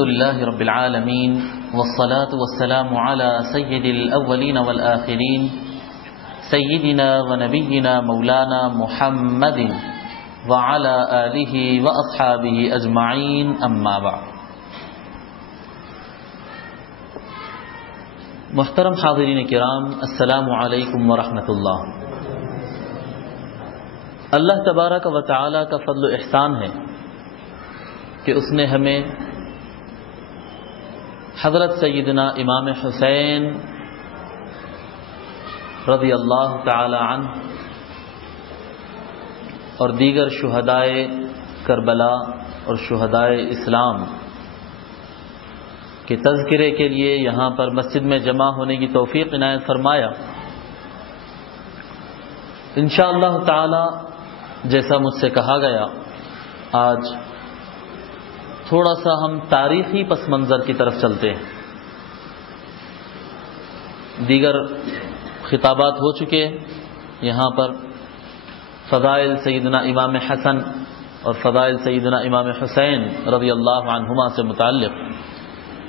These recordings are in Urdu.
الحمد لله رب العالمين والصلاة والسلام على سيد الأولين والآخرين سيدنا ونبينا مولانا محمد وعلى آله وأصحابه أجمعين أما بعد. محترم حاضرین کرام، السلام علیکم ورحمۃ اللہ. اللہ تبارک و تعالی کا فضل و احسان ہے کہ اس نے ہمیں حضرت سیدنا امام حسین رضی اللہ تعالی عنہ اور دیگر شہدائے کربلا اور شہدائے اسلام کے تذکرے کے لیے یہاں پر مسجد میں جمع ہونے کی توفیق عنایت فرمایا. انشاءاللہ تعالی جیسا مجھ سے کہا گیا، آج تھوڑا سا ہم تاریخی پس منظر کی طرف چلتے ہیں. دیگر خطابات ہو چکے یہاں پر، فضائل سیدنا امام حسن اور فضائل سیدنا امام حسین رضی اللہ عنہما سے متعلق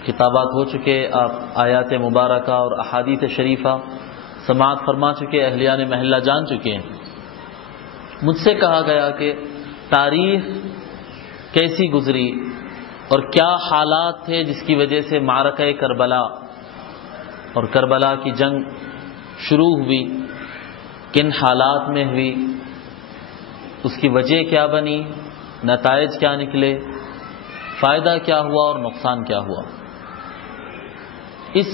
خطابات ہو چکے. آپ آیات مبارکہ اور احادیث شریفہ سماعت فرما چکے، اہلیان محلہ جان چکے ہیں. مجھ سے کہا گیا کہ تاریخ کیسی گزری اور کیا حالات تھے جس کی وجہ سے معرکہ کربلا اور کربلا کی جنگ شروع ہوئی، کن حالات میں ہوئی، اس کی وجہ کیا بنی، نتائج کیا نکلے، فائدہ کیا ہوا اور نقصان کیا ہوا. اس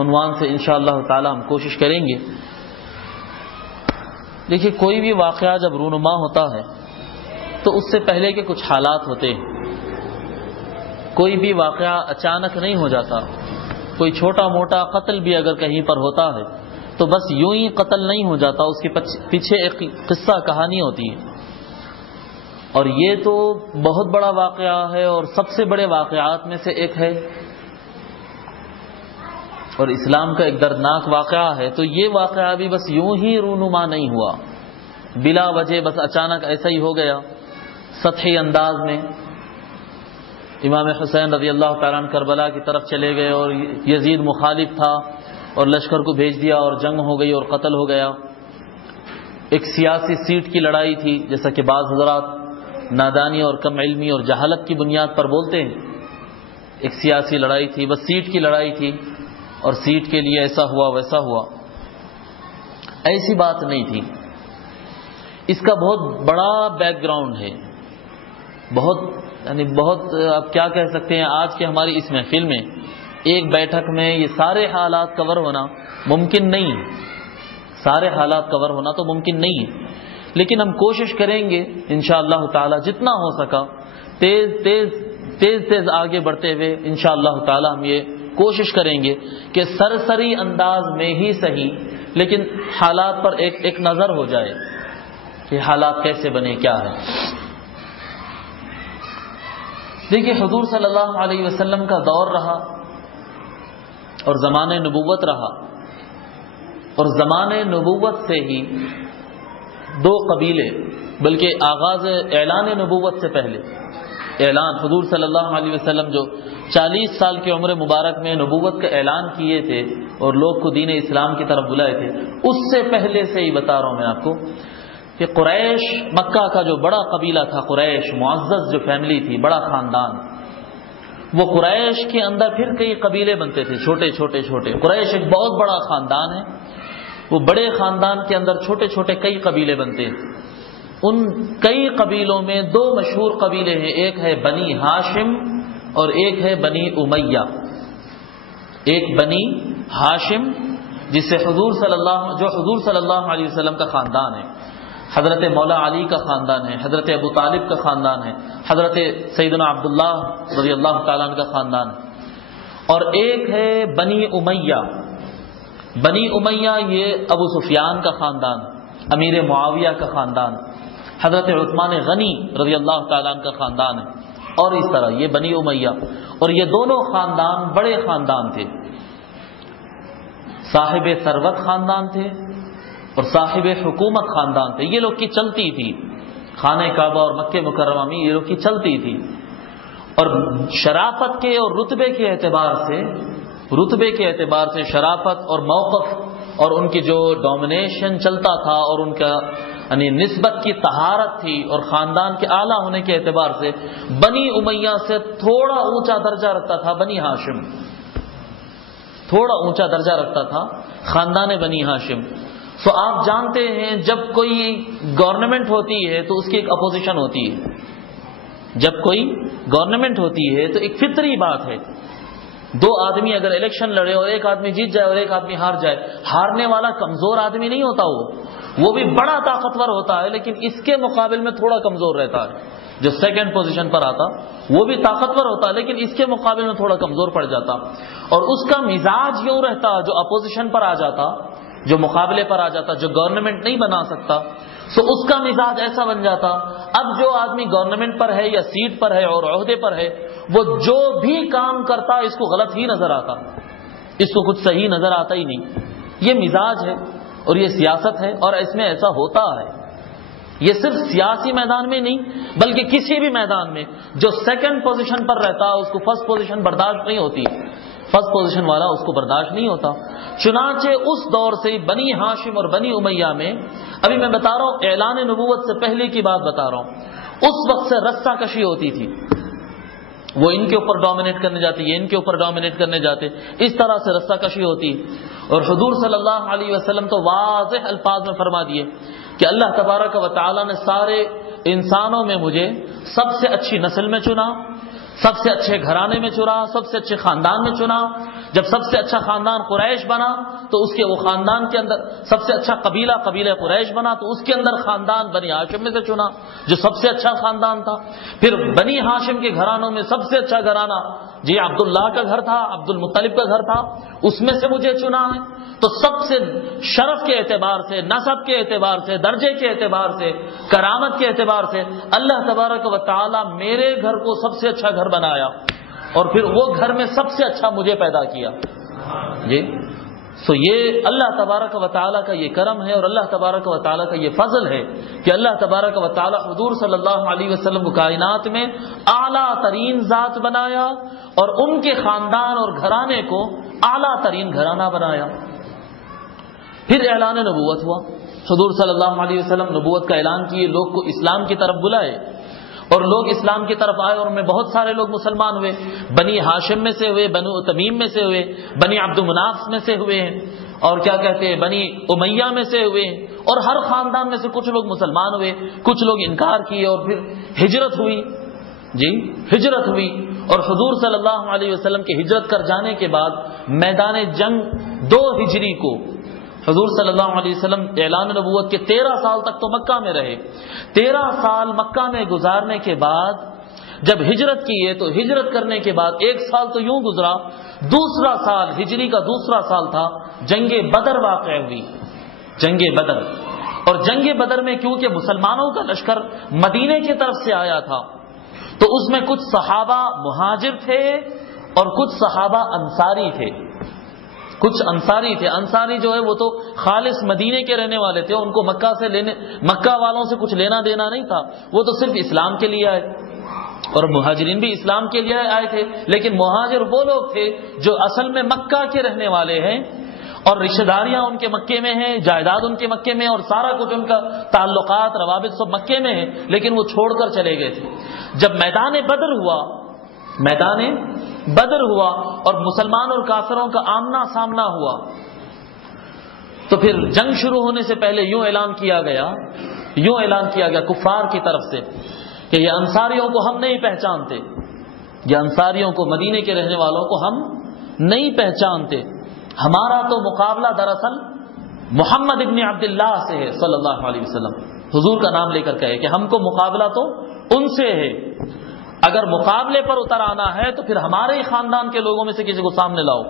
عنوان سے انشاءاللہ تعالی ہم کوشش کریں گے. دیکھیے، کوئی بھی واقعہ جب رونما ہوتا ہے تو اس سے پہلے کے کچھ حالات ہوتے ہیں. کوئی بھی واقعہ اچانک نہیں ہو جاتا. کوئی چھوٹا موٹا قتل بھی اگر کہیں پر ہوتا ہے تو بس یوں ہی قتل نہیں ہو جاتا، اس کے پیچھے ایک قصہ کہانی ہوتی ہے. اور یہ تو بہت بڑا واقعہ ہے اور سب سے بڑے واقعات میں سے ایک ہے اور اسلام کا ایک دردناک واقعہ ہے. تو یہ واقعہ بھی بس یوں ہی رونما نہیں ہوا، بلا وجہ بس اچانک ایسا ہی ہو گیا. سطحی انداز میں امام حسین رضی اللہ تعالیٰ عنہ کربلا کی طرف چلے گئے اور یزید مخالف تھا اور لشکر کو بھیج دیا اور جنگ ہو گئی اور قتل ہو گیا. ایک سیاسی سیٹ کی لڑائی تھی، جیسا کہ بعض حضرات نادانی اور کم علمی اور جہالت کی بنیاد پر بولتے ہیں. ایک سیاسی لڑائی تھی، بس سیٹ کی لڑائی تھی اور سیٹ کے لیے ایسا ہوا ویسا ہوا. ایسی بات نہیں تھی. اس کا بہت بڑا بیک گراؤنڈ ہے. بہت اب کیا کہہ سکتے ہیں، آج کے ہماری اس محفل میں ایک بیٹھک میں یہ سارے حالات کور ہونا ممکن نہیں ہے. سارے حالات کور ہونا تو ممکن نہیں ہے، لیکن ہم کوشش کریں گے انشاءاللہ تعالی جتنا ہو سکا تیز آگے بڑھتے ہوئے انشاءاللہ تعالی ہم یہ کوشش کریں گے کہ سرسری انداز میں ہی صحیح لیکن حالات پر ایک نظر ہو جائے کہ حالات کیسے بنے، کیا ہے. دیکھیے، حضور صلی اللہ علیہ وسلم کا دور رہا اور زمانہ نبوت رہا، اور زمانہ نبوت سے ہی دو قبیلے، بلکہ آغاز اعلان نبوت سے پہلے اعلان حضور صلی اللہ علیہ وسلم جو 40 سال کی عمر مبارک میں نبوت کا اعلان کیے تھے اور لوگ کو دین اسلام کی طرف بلائے تھے، اس سے پہلے سے ہی بتا رہا ہوں میں آپ کو کہ قریش، مکہ کا جو بڑا قبیلہ تھا قریش، معزز جو فیملی تھی، بڑا خاندان، وہ قریش کے اندر پھر کئی قبیلے بنتے تھے، چھوٹے چھوٹے چھوٹے. قریش ایک بہت بڑا خاندان ہے. وہ بڑے خاندان کے اندر چھوٹے چھوٹے کئی قبیلے بنتے ہیں. ان کئی قبیلوں میں دو مشہور قبیلے ہیں، ایک ہے بنی ہاشم اور ایک ہے بنی امیہ. ایک بنی ہاشم جو حضور صلی اللہ علیہ وسلم کا خاندان ہے، حضرت مولا علی کا خاندان ہے، حضرت ابو طالب کا خاندان ہے، حضرت سیدنا عبداللہ رضی اللہ تعالیٰ عنہ کا خاندان ہے. اور ایک ہے بنی امیہ. بنی امیہ یہ ابو سفیان کا خاندان، امیر معاویہ کا خاندان، حضرت عثمان غنی رضی اللہ تعالیٰ عنہ کا خاندان ہے. اور اس طرح یہ بنی امیہ اور یہ دونوں خاندان بڑے خاندان تھے، صاحب ثروت خاندان تھے اور صاحب حکومت خاندان تھے. یہ لوگ کی چلتی تھی، خانہ کعبہ اور مکہ مکرمہ میں یہ لوگ کی چلتی تھی. اور شرافت کے اور رتبے کے اعتبار سے شرافت اور موقف اور ان کی جو ڈومینیشن چلتا تھا اور ان کا یعنی نسبت کی طہارت تھی اور خاندان کے اعلیٰ ہونے کے اعتبار سے بنی امیہ سے تھوڑا اونچا درجہ رکھتا تھا بنی ہاشم، تھوڑا اونچا درجہ رکھتا تھا خاندان بنی ہاشم. سو آپ جانتے ہیں جب کوئی گورنمنٹ ہوتی ہے تو اس کی ایک اپوزیشن ہوتی ہے. جب کوئی گورنمنٹ ہوتی ہے تو ایک فطری بات ہے، دو آدمی اگر الیکشن لڑے اور ایک آدمی جیت جائے اور ایک آدمی ہار جائے، ہارنے والا کمزور آدمی نہیں ہوتا، وہ بھی بڑا طاقتور ہوتا ہے لیکن اس کے مقابل میں تھوڑا کمزور رہتا ہے. جو سیکنڈ پوزیشن پر آتا وہ بھی طاقتور ہوتا ہے لیکن اس کے مقابل میں تھوڑا کمزور پڑ جاتا. اور اس کا مزاج یوں رہتا جو اپوزیشن پر آ جاتا، جو مقابلے پر آ جاتا، جو گورنمنٹ نہیں بنا سکتا، سو اس کا مزاج ایسا بن جاتا اب جو آدمی گورنمنٹ پر ہے یا سیٹ پر ہے اور عہدے پر ہے وہ جو بھی کام کرتا اس کو غلط ہی نظر آتا، اس کو کچھ صحیح نظر آتا ہی نہیں. یہ مزاج ہے اور یہ سیاست ہے اور اس میں ایسا ہوتا ہے. یہ صرف سیاسی میدان میں نہیں بلکہ کسی بھی میدان میں جو سیکنڈ پوزیشن پر رہتا اس کو فرسٹ پوزیشن برداشت نہیں ہوتی، فرسٹ پوزیشن والا اس کو برداشت نہیں ہوتا. چنانچہ اس دور سے بنی ہاشم اور بنی امیہ میں، ابھی میں بتا رہا ہوں اعلان نبوت سے پہلے کی بات بتا رہا ہوں، اس وقت سے رسہ کشی ہوتی تھی. وہ ان کے اوپر ڈومینیٹ کرنے جاتے، یہ ان کے اوپر ڈومینیٹ کرنے جاتے، اس طرح سے رسہ کشی ہوتی. اور حضور صلی اللہ علیہ وسلم تو واضح الفاظ میں فرما دیے کہ اللہ تبارک و تعالی نے سارے انسانوں میں مجھے سب سے اچھی نسل میں چنا، سب سے اچھے گھرانے میں چنا، سب سے اچھے خاندان میں چنا. جب سب سے اچھا خاندان قریش بنا تو اس کے وہ خاندان کے اندر سب سے اچھا قبیلہ قریش بنا تو اس کے اندر خاندان بنی ہاشم میں سے چنا جو سب سے اچھا خاندان تھا. پھر بنی ہاشم کے گھرانوں میں سب سے اچھا گھرانہ جی عبداللہ کا گھر تھا، عبد المطلب کا گھر تھا، اس میں سے مجھے چنا ہے. تو سب سے شرف کے اعتبار سے، نسب کے اعتبار سے، درجے کے اعتبار سے، کرامت کے اعتبار سے اللہ تبارک و تعالی میرے گھر کو سب سے اچھا گھر بنایا اور پھر وہ گھر میں سب سے اچھا مجھے پیدا کیا. جی سو یہ اللہ تبارک و تعالیٰ کا یہ کرم ہے اور اللہ تبارک و تعالیٰ کا یہ فضل ہے کہ اللہ تبارک و تعالیٰ حضور صلی اللہ علیہ وسلم کو کائنات میں اعلیٰ ترین ذات بنایا اور ان کے خاندان اور گھرانے کو اعلیٰ ترین گھرانہ بنایا. پھر اعلان نبوت ہوا، حضور صلی اللہ علیہ وسلم نبوت کا اعلان کیے، لوگ کو اسلام کی طرف بلائے اور لوگ اسلام کی طرف آئے اور ان میں بہت سارے لوگ مسلمان ہوئے. بنی ہاشم میں سے ہوئے، بنو تمیم میں سے ہوئے، بنی عبد مناف میں سے ہوئے ہیں اور کیا کہتے ہیں بنی امیہ میں سے ہوئے اور ہر خاندان میں سے کچھ لوگ مسلمان ہوئے، کچھ لوگ انکار کیے اور پھر ہجرت ہوئی. جی ہجرت ہوئی اور حضور صلی اللہ علیہ وسلم کی ہجرت کر جانے کے بعد میدان جنگ 2 ہجری کو حضور صلی اللہ علیہ وسلم اعلان نبوت کے 13 سال تک تو مکہ میں رہے. 13 سال مکہ میں گزارنے کے بعد جب ہجرت کی ہے تو ہجرت کرنے کے بعد 1 سال تو یوں گزرا، دوسرا سال ہجری کا دوسرا سال تھا، جنگ بدر واقع ہوئی. جنگ بدر، اور جنگ بدر میں کیونکہ مسلمانوں کا لشکر مدینے کی طرف سے آیا تھا تو اس میں کچھ صحابہ مہاجر تھے اور کچھ صحابہ انصاری تھے. کچھ انصاری تھے، انصاری جو ہے وہ تو خالص مدینے کے رہنے والے تھے، ان کو مکہ والوں سے کچھ لینا دینا نہیں تھا، وہ تو صرف اسلام کے لیے آئے. اور مہاجرین بھی اسلام کے لیے آئے تھے، لیکن مہاجر وہ لوگ تھے جو اصل میں مکہ کے رہنے والے ہیں اور رشتہ داریاں ان کے مکے میں ہیں، جائیداد ان کے مکے میں اور سارا کچھ ان کا تعلقات روابط سب مکے میں ہیں، لیکن وہ چھوڑ کر چلے گئے تھے. جب میدان بدر ہوا اور مسلمان اور کافروں کا آمنا سامنا ہوا تو پھر جنگ شروع ہونے سے پہلے یوں اعلان کیا گیا کفار کی طرف سے کہ یہ انصاریوں کو ہم نہیں پہچانتے، یہ انصاریوں کو، مدینے کے رہنے والوں کو ہم نہیں پہچانتے، ہمارا تو مقابلہ دراصل محمد ابن عبداللہ سے ہے صلی اللہ علیہ وسلم. حضور کا نام لے کر کہے کہ ہم کو مقابلہ تو ان سے ہے، اگر مقابلے پر اتر آنا ہے تو پھر ہمارے ہی خاندان کے لوگوں میں سے کسی کو سامنے لاؤ،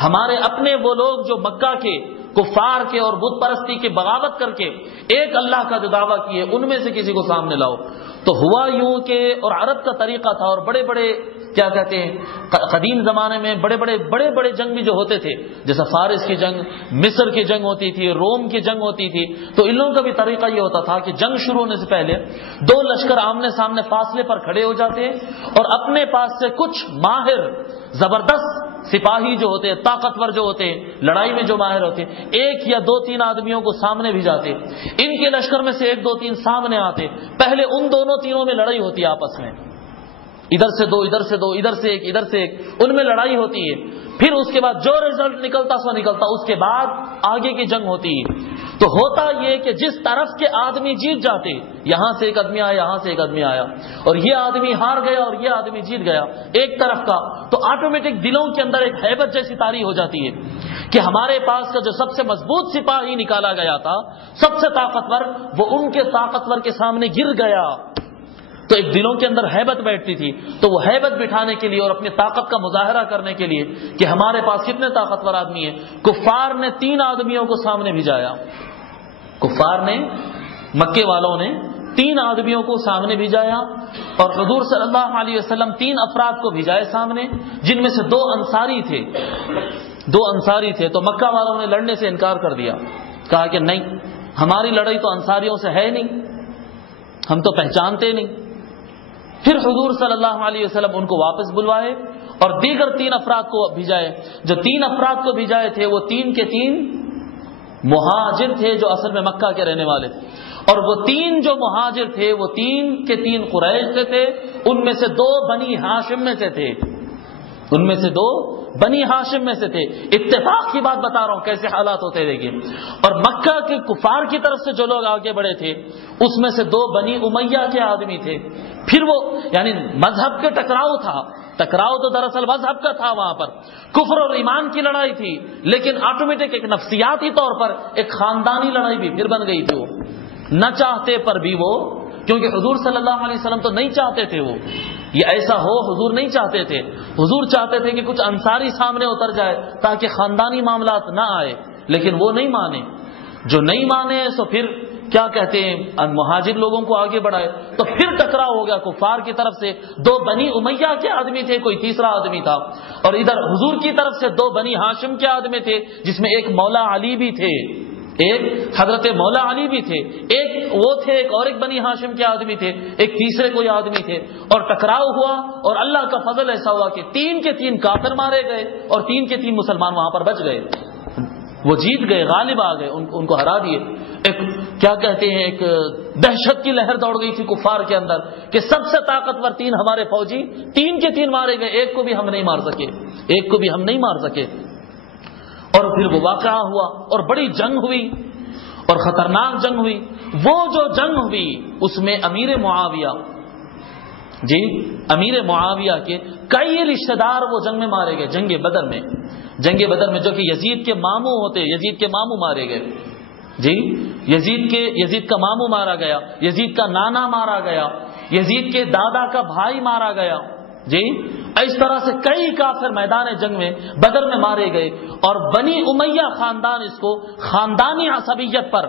ہمارے اپنے وہ لوگ جو مکہ کے کفار کے اور بت پرستی کے بغاوت کر کے ایک اللہ کا جو دعویٰ کیے ان میں سے کسی کو سامنے لاؤ. تو ہوا یوں کہ اور عرب کا طریقہ تھا اور بڑے بڑے کیا کہتے ہیں قدیم زمانے میں بڑے بڑے جنگ بھی جو ہوتے تھے، جیسا فارس کی جنگ، مصر کی جنگ ہوتی تھی، روم کی جنگ ہوتی تھی، تو ان لوگوں کا بھی طریقہ یہ ہوتا تھا کہ جنگ شروع ہونے سے پہلے دو لشکر آمنے سامنے فاصلے پر کھڑے ہو جاتے اور اپنے پاس سے کچھ ماہر زبردست سپاہی جو ہوتے، طاقتور جو ہوتے، لڑائی میں جو ماہر ہوتے، ایک یا دو تین آدمیوں کو سامنے بھیجاتے، ان کے لشکر میں سے ایک دو تین سامنے آتے، پہلے ان دونوں تینوں میں لڑائی ہوتی ہے آپس میں، ادھر سے دو ادھر سے دو، ادھر سے ایک ادھر سے ایک، ان میں لڑائی ہوتی ہے، پھر اس کے بعد جو رزلٹ نکلتا سو نکلتا، اس کے بعد آگے کی جنگ ہوتی ہے۔ تو ہوتا یہ کہ جس طرف کے آدمی جیت جاتے، یہاں سے ایک آدمی آیا، یہاں سے ایک آدمی آیا، اور یہ آدمی ہار گیا اور یہ آدمی جیت گیا ایک طرف کا، تو آٹومیٹک دلوں کے اندر ایک ہیبت جیسی طاری ہو جاتی ہے کہ ہمارے پاس کا جو سب سے مضبوط سپاہی نکالا گیا تھا، سب سے طاقتور، وہ ان کے طاقتور کے سامنے گر گیا۔ تو ایک دلوں کے اندر ہیبت بیٹھتی تھی، تو وہ ہیبت بٹھانے کے لیے اور اپنی طاقت کا مظاہرہ کرنے کے لیے کہ ہمارے پاس کتنے طاقتور آدمی ہیں، کفار نے 3 آدمیوں کو سامنے بھیجایا، کفار نے، مکے والوں نے 3 آدمیوں کو سامنے بھیجایا، اور حضور صلی اللہ علیہ وسلم 3 افراد کو بھیجائے سامنے، جن میں سے 2 انصاری تھے۔ تو مکہ والوں نے لڑنے سے انکار کر دیا، کہا کہ نہیں، ہماری لڑائی تو انصاریوں سے ہے نہیں، ہم تو پہچانتے نہیں۔ پھر حضور صلی اللہ علیہ وسلم ان کو واپس بلوائے اور دیگر 3 افراد کو بھیجائے۔ جو 3 افراد کو بھیجائے تھے وہ 3 کے 3 مہاجر تھے، جو اصل میں مکہ کے رہنے والے تھے، اور وہ 3 جو مہاجر تھے وہ 3 کے 3 قریش سے تھے، ان میں سے 2 بنی ہاشم میں سے تھے، ان میں سے 2 بنی ہاشم میں سے تھے۔ اتفاق کی بات بتا رہا ہوں کیسے حالات ہوتے دیکھیے۔ اور مکہ کے کفار کی طرف سے جو لوگ آگے بڑھے تھے اس میں سے 2 بنی امیہ کے آدمی تھے۔ پھر وہ یعنی مذہب کے ٹکراؤ تو دراصل مذہب کا تھا، وہاں پر کفر اور ایمان کی لڑائی تھی، لیکن آٹومیٹک ایک نفسیاتی طور پر ایک خاندانی لڑائی بھی پھر بن گئی تھی، وہ نہ چاہتے پر بھی وہ، کیونکہ حضور صلی اللہ علیہ وسلم تو نہیں چاہتے تھے وہ یہ ایسا ہو، حضور نہیں چاہتے تھے، حضور چاہتے تھے کہ کچھ انصاری سامنے اتر جائے تاکہ خاندانی معاملات نہ آئے، لیکن وہ نہیں مانے۔ جو نہیں مانے سو پھر کیا کہتے ہیں، مہاجر لوگوں کو آگے بڑھائے، تو پھر ٹکراؤ ہو گیا کفار کی طرف سے۔ 2 بنی امیہ کے آدمی تھے، کوئی تیسرا آدمی تھا، اور ادھر حضور کی طرف سے 2 بنی ہاشم کے آدمی تھے، جس میں ایک مولا علی بھی تھے، ایک حضرت مولا علی بھی تھے، ایک وہ تھے، ایک اور ایک بنی ہاشم کے آدمی تھے، ایک تیسرے کوئی آدمی تھے، اور ٹکراؤ ہوا، اور اللہ کا فضل ایسا ہوا کہ 3 کے 3 کافر مارے گئے اور 3 کے 3 مسلمان وہاں پر بچ گئے، وہ جیت گئے، غالب آ گئے، ان کو ہرا دیے۔ ایک کیا کہتے ہیں، ایک دہشت کی لہر دوڑ گئی تھی کفار کے اندر کہ سب سے طاقتور 3 ہمارے فوجی 3 کے 3 مارے گئے، ایک کو بھی ہم نہیں مار سکے، اور پھر وہ واقعہ ہوا اور بڑی جنگ ہوئی اور خطرناک جنگ ہوئی۔ وہ جو جنگ ہوئی اس میں امیر معاویہ کے کئی رشتہ دار وہ جنگ میں مارے گئے، جنگ بدر میں جو کہ یزید کے ماموں مارے گئے، یزید کا ماموں مارا گیا، یزید کا نانا مارا گیا، یزید کے دادا کا بھائی مارا گیا، اس طرح سے کئی کافر میدان جنگ میں بدر میں مارے گئے۔ اور بنی امیہ خاندان اس کو خاندانی عصبیت پر،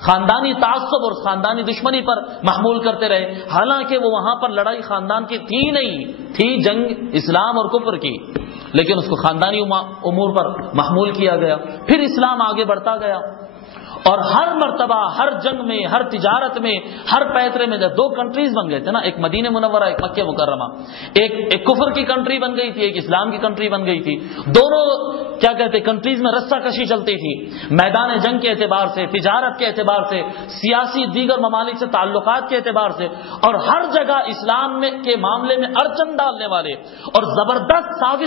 خاندانی تعصب اور خاندانی دشمنی پر محمول کرتے رہے، حالانکہ وہ وہاں پر لڑائی خاندان کی تھی جنگ اسلام اور کفر کی، لیکن اس کو خاندانی امور پر محمول کیا گیا۔ پھر اسلام آگے بڑھتا گیا، اور ہر مرتبہ، ہر جنگ میں، ہر تجارت میں، ہر پیترے میں 2 کنٹریز بن گئے تھے نا، ایک مدینہ منورہ، ایک مکہ مکرمہ، ایک کفر کی کنٹری بن گئی تھی، ایک اسلام کی کنٹری بن گئی تھی۔ دونوں کیا کہتے کنٹریز میں رسہ کشی چلتی تھی، میدان جنگ کے اعتبار سے، تجارت کے اعتبار سے، سیاسی دیگر ممالک سے تعلقات کے اعتبار سے، اور ہر جگہ اسلام کے معاملے میں اڑچن ڈالنے والے اور زبردست سازش